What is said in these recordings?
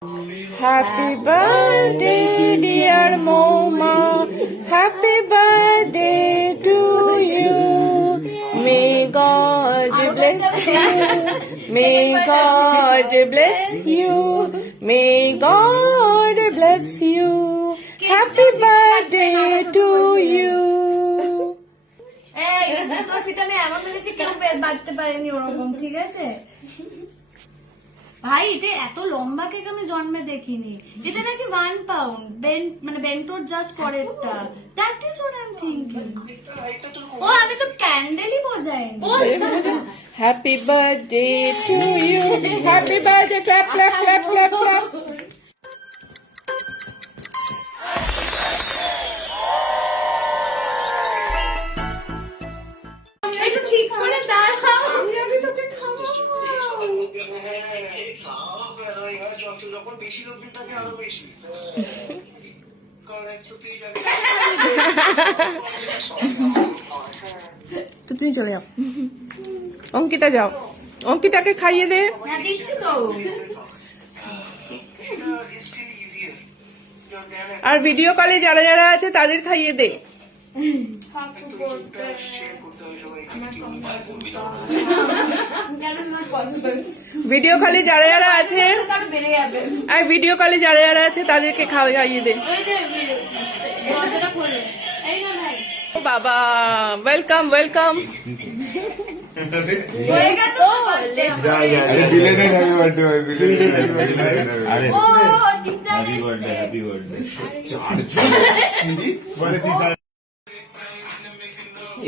Happy birthday, dear Moma. Happy birthday to you. May God bless you. May God bless you. May God bless you. Happy birthday to you. এই তো ফিতানে এমন করেছে কেউ বাঁধতে পারেনি ওরকম, ঠিক আছে ভাই? এটা এত লম্বা কেক আমি জন্মে দেখিনি। এটা নাকি 1 পাউন্ড, মানে বেন্টোর জাস্ট পরেরটা। That is what I am thinking. ও আমি তো ক্যান্ডেলই বোঝাইনি। Happy birthday to you. Happy birthday. Clap, clap, clap, clap, clap. একটু ঠিক করে দাঁড়াও, আমি তোকে খাওয়াবো। যখন বেশি লোক থাকে আরো বেশি। তো তুমি চলে যাও, অঙ্কিতা যাও, অঙ্কিতাকে খাইয়ে দে। হ্যাঁ দিচ্ছি তো। আর ভিডিও কলে যারা যারা আছে তাদের খাইয়ে দে। ভিডিও কলে যারা যারা আছে, আর ভিডিও কলে যারা যারা আছে তাদেরকে খাইয়ে দে। ও বাবা, ওয়েলকাম ওয়েলকাম।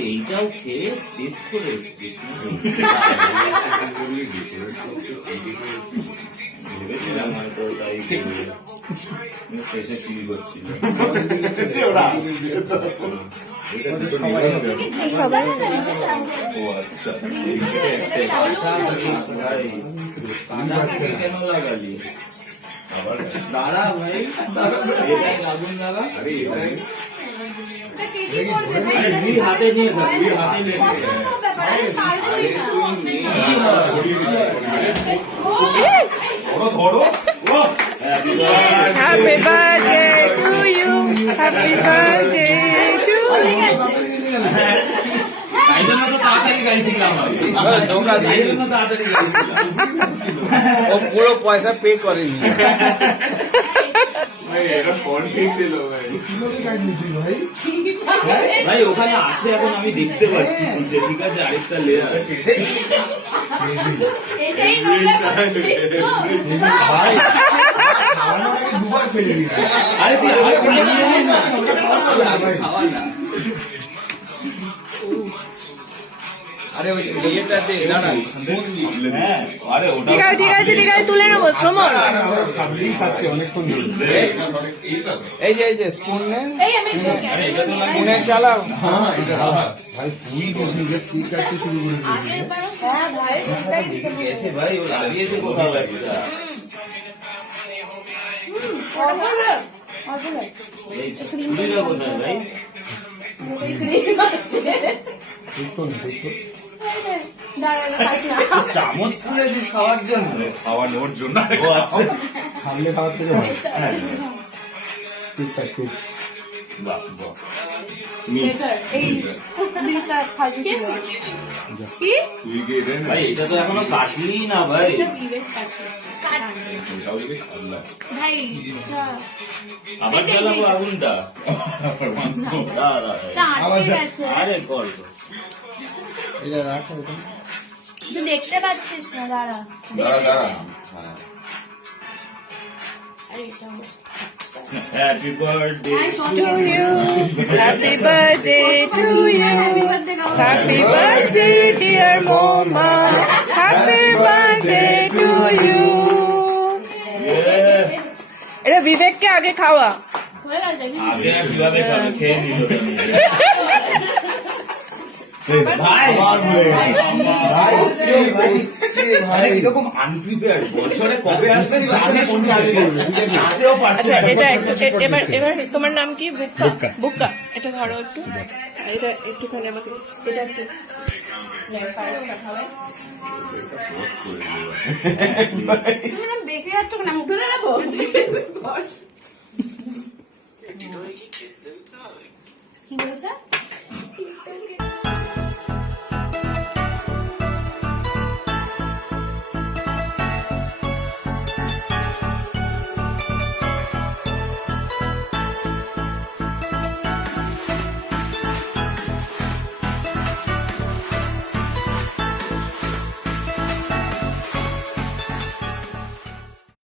এইটাও খেয়ে টেস্ট করে ভেবেছিলাম হয়তো তাই শেষে ফিল করছিল। ও আচ্ছা, কেন লাগালি আবার? দাঁড়া ভাই, এটাই আগুন লাগা। দুই হাতে নিয়ে থাক, দুই হাতে নিয়ে ধরো। Happy birthday to you, happy birthday to you. তাই জন্য তো তাড়াতাড়ি গাইছিলাম, তাই জন্য তাড়াতাড়ি গাইছিলাম। ও পুরো পয়সা পে করেনি। ভাই ওখানে আছে এখন, আমি দেখতে পাচ্ছি নিচে, ঠিক আছে? আরেকটা লেয়ার আরে ওই ইয়েটা দে, দাঁড়া। আরে ওটা ঠিক আছে ঠিক আছে ঠিক আছে, তুলে নেবো। শ্রমণ এই যে এই যে স্পুন নে, এই আমি স্পুনে চালাও। হ্যাঁ ভাই গেছে ভাই, ও লাগিয়েছে কোথাও একটা। এই চুড়িটা কোথায় ভাই? চামচ তুলে দিস খাওয়ার জন্য, খাওয়ানোর জন্য। ও আচ্ছা, সামনে খাওয়ার থেকে ভালো। বাহ বাহ। ভাই এটা তো এখনো কাটলি না ভাই। ভাই আবার জ্বালাবো আগুনটা। আরে কর তুই দেখতে পাচ্ছিস না, দাঁড়া। Happy birthday to you. Happy birthday to you. Happy birthday, dear Moma. Happy birthday to you. এটা বিবেককে আগে খাওয়া। আগে আর কিভাবে খাবে, খেয়ে নিল। ভাই এরকম আনপ্রিপেয়ার্ড, বছরে কবে আসবে জানতেও পারছে না। এটা এবার এবার তোমার নাম কি? বুক্কা। বুক্কা, এটা ধরো একটু, এটা একটুখানি আমাকে, এটা একটু তুমি না বেঁকে যাচ্ছ কেন? আমি উঠে দাঁড়াবো? কি বলছে?